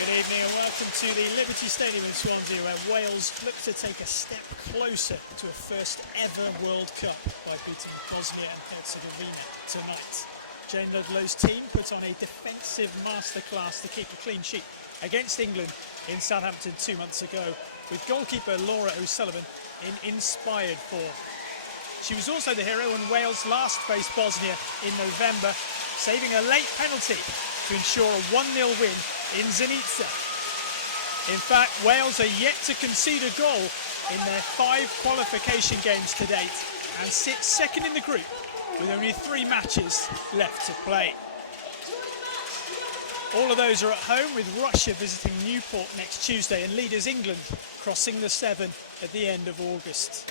Good evening and welcome to the Liberty Stadium in Swansea, where Wales look to take a step closer to a first ever World Cup by beating Bosnia Herzegovina tonight. Jane Ludlow's team put on a defensive masterclass to keep a clean sheet against England in Southampton 2 months ago, with goalkeeper Laura O'Sullivan in inspired form. She was also the hero when Wales last faced Bosnia in November, saving a late penalty to ensure a 1-0 win in Zenica. In fact, Wales are yet to concede a goal in their 5 qualification games to date and sit second in the group with only 3 matches left to play. All of those are at home, with Russia visiting Newport next Tuesday and leaders England crossing the Severn at the end of August.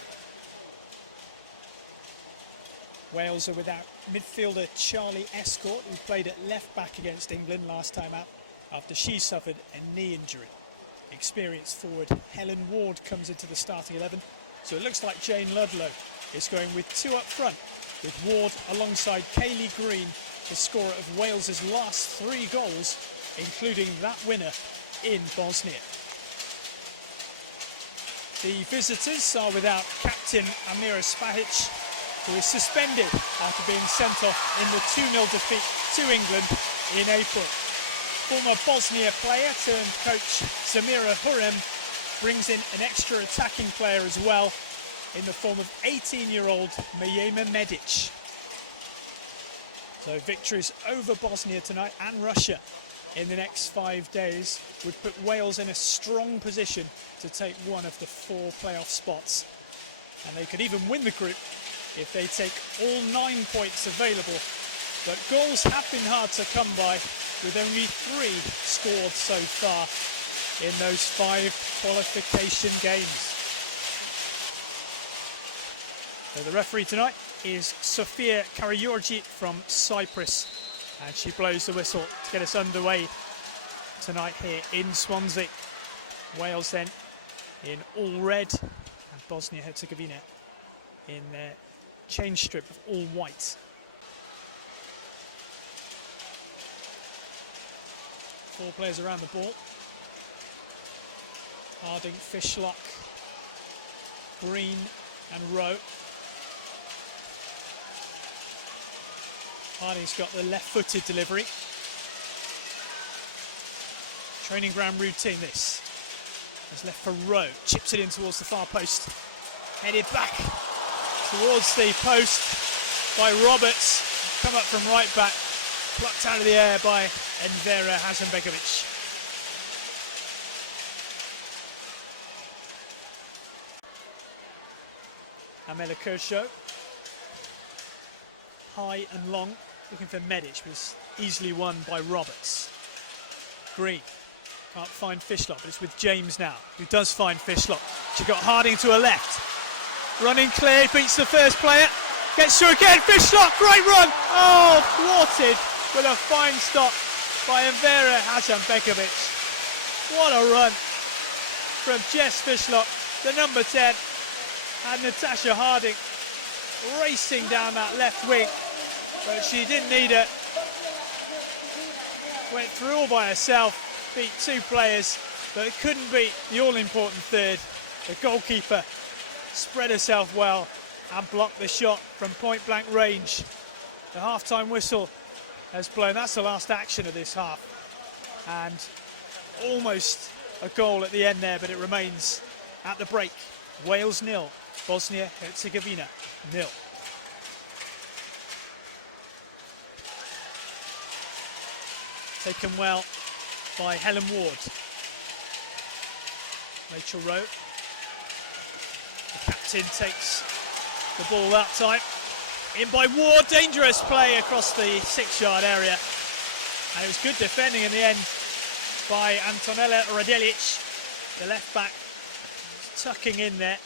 Wales are without midfielder Charlie Escort, who played at left back against England last time out after she suffered a knee injury. Experienced forward Helen Ward comes into the starting 11, so it looks like Jane Ludlow is going with 2 up front, with Ward alongside Kayleigh Green, the scorer of Wales's last 3 goals, including that winner in Bosnia. The visitors are without captain Amira Spahic, who is suspended after being sent off in the 2-0 defeat to England in April. Former Bosnia player turned coach Samira Hurrem brings in an extra attacking player as well, in the form of 18-year-old Mijema Medic. So victories over Bosnia tonight and Russia in the next 5 days would put Wales in a strong position to take one of the 4 playoff spots. And they could even win the group if they take all 9 points available. But goals have been hard to come by, with only 3 scored so far in those 5 qualification games. So the referee tonight is Sofia Karagiorgi from Cyprus, and she blows the whistle to get us underway tonight here in Swansea. Wales then in all red, and Bosnia Herzegovina in their change strip of all white. 4 players around the ball. Harding, Fishlock, Green and Rowe. Harding's got the left-footed delivery. Training ground routine this. It's left for Rowe. Chips it in towards the far post. Headed back towards the post by Roberts. Come up from right back. Plucked out of the air by Envera Hasanbegovic. Amela Kershaw. High and long, looking for Medic, but it's easily won by Roberts. Green can't find Fishlock, but it's with James now, who does find Fishlock. She got Harding to her left. Running clear, beats the first player. Gets through again, Fishlock, great run! Oh, thwarted with a fine stop by Envera Hasanbegovic. What a run from Jess Fishlock, the number 10, and Natasha Harding racing down that left wing, but she didn't need it. Went through all by herself, beat 2 players, but couldn't beat the all-important third. The goalkeeper spread herself well and blocked the shot from point-blank range. The half-time whistle has blown. That's the last action of this half, and almost a goal at the end there, but it remains at the break. Wales 0, Bosnia Herzegovina 0. Taken well by Helen Ward. Rachel Rowe. The captain takes the ball that time. In by Ward, dangerous play across the 6-yard area. And it was good defending in the end by Antonella Radelic, the left back, tucking in there.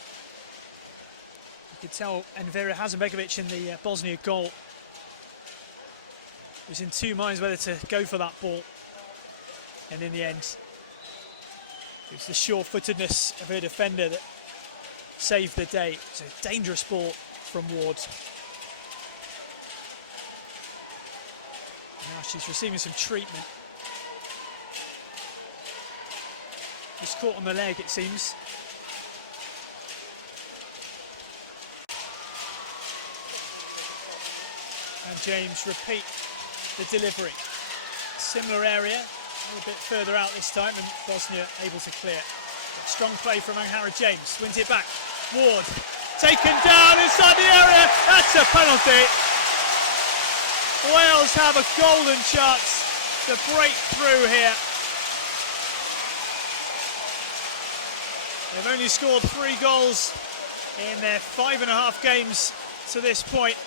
You could tell Envera Hasanbegovic in the Bosnia goal was in 2 minds whether to go for that ball. And in the end, it was the sure-footedness of her defender that saved the day. It's a dangerous ball from Ward. Now she's receiving some treatment. Was caught on the leg, it seems. And James repeat the delivery. Similar area, a little bit further out this time, and Bosnia able to clear. But strong play from Angharad James, wins it back. Ward, taken down inside the area, that's a penalty. Wales have a golden chance to break through here. They've only scored 3 goals in their 5.5 games to this point.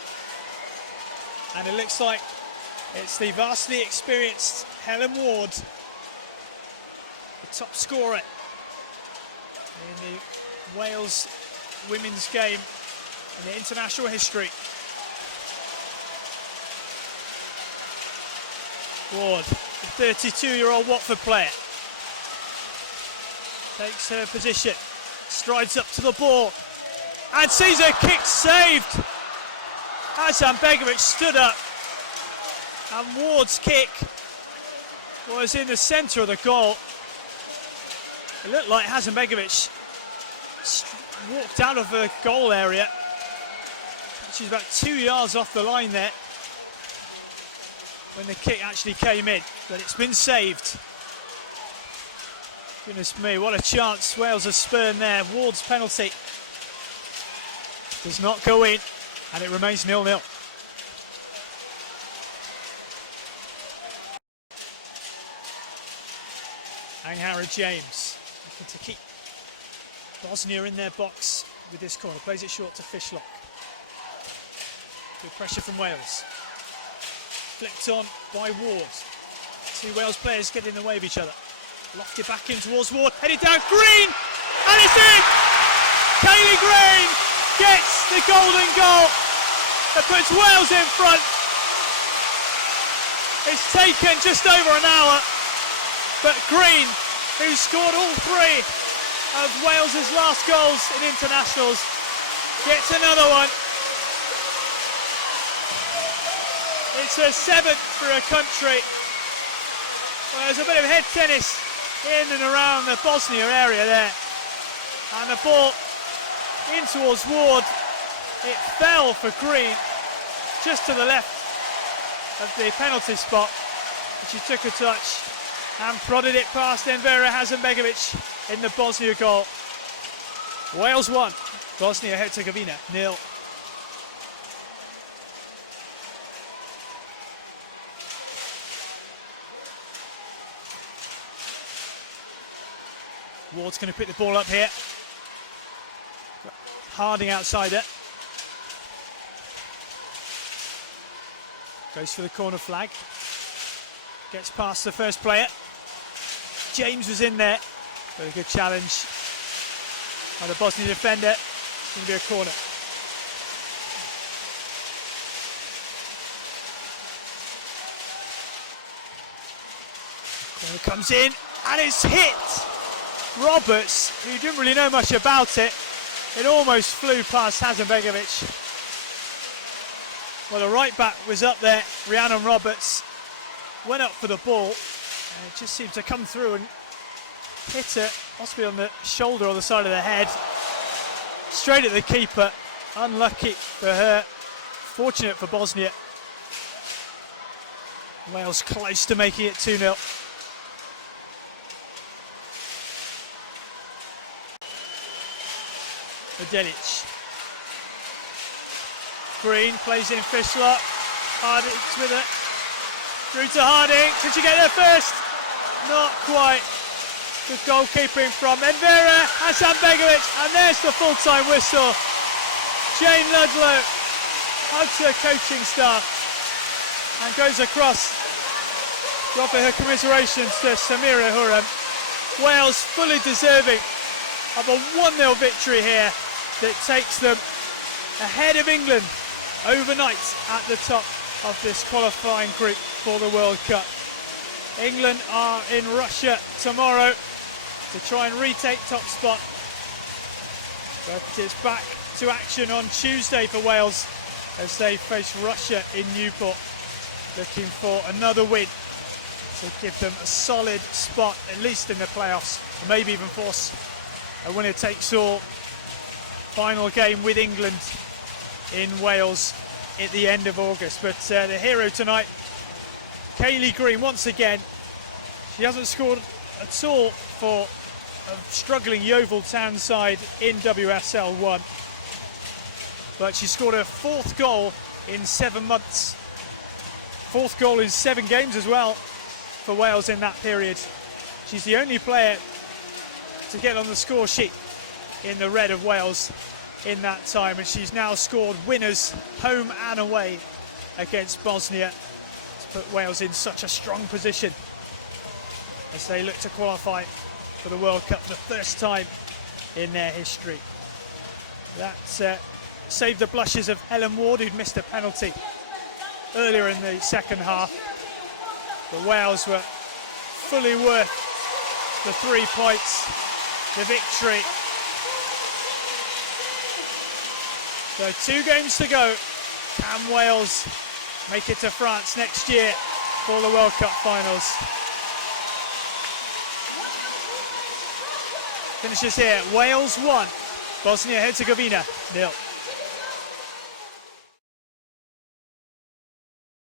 And it looks like it's the vastly experienced Helen Ward, the top scorer in the Wales women's game in the international history. Ward, the 32-year-old Watford player, takes her position, strides up to the ball, and sees her kick saved. Hasanbegovic stood up, and Ward's kick was in the centre of the goal. It looked like Hasanbegovic walked out of the goal area. She's about 2 yards off the line there when the kick actually came in, but it's been saved. Goodness me, what a chance Wales have spurned there. Ward's penalty does not go in, and it remains 0-0. Angharad James looking to keep Bosnia in their box with this corner. Plays it short to Fishlock. Good pressure from Wales. Flicked on by Ward. 2 Wales players get in the way of each other. Lofted back in towards Ward, headed down, Green! And it's in! Kayleigh Green gets the golden goal that puts Wales in front. It's taken just over an hour, but Green, who scored all 3 of Wales's last goals in internationals, gets another one. It's her 7th for her country. Well, there's a bit of head tennis in and around the Bosnia area there. And the ball in towards Ward. It fell for Green, just to the left of the penalty spot. But she took a touch and prodded it past Envera Hasanbegovic in the Bosnia goal. Wales 1, Bosnia Herzegovina 0. Ward's going to pick the ball up here. Harding outside it. Goes for the corner flag. Gets past the first player. James was in there. Very good challenge by the Bosnian defender. It's going to be a corner. Corner comes in and it's hit. Roberts, who didn't really know much about it, it almost flew past Hasanbegovic. Well, the right back was up there, Rhiannon Roberts, went up for the ball, and it just seemed to come through and hit her, possibly on the shoulder or the side of the head, straight at the keeper. Unlucky for her, fortunate for Bosnia. Wales close to making it 2-0. Delic. Green plays in Fishlock. Harding's with it. Through to Harding. Can she get there first? Not quite. Good goalkeeping from Envera Hasanbegovic. And there's the full-time whistle. Jane Ludlow hugs her coaching staff and goes across to offer her commiserations to Samira Huram. Wales fully deserving of a 1-0 victory here that takes them ahead of England overnight at the top of this qualifying group for the World Cup. England are in Russia tomorrow to try and retake top spot, but it's back to action on Tuesday for Wales as they face Russia in Newport, looking for another win to give them a solid spot, at least in the playoffs, or maybe even force a winner-takes-all final game with England in Wales at the end of August. But the hero tonight, Kaylee Green, once again. She hasn't scored at all for a struggling Yeovil Town side in WSL 1, but she scored her 4th goal in 7 months. 4th goal in 7 games as well for Wales in that period. She's the only player to get on the score sheet in the red of Wales in that time, and she's now scored winners home and away against Bosnia to put Wales in such a strong position as they look to qualify for the World Cup for the first time in their history. That saved the blushes of Helen Ward, who'd missed a penalty earlier in the second half. But Wales were fully worth the 3 points, the victory. So 2 games to go. Can Wales make it to France next year for the World Cup finals? Finishes here, Wales 1, Bosnia Herzegovina 0.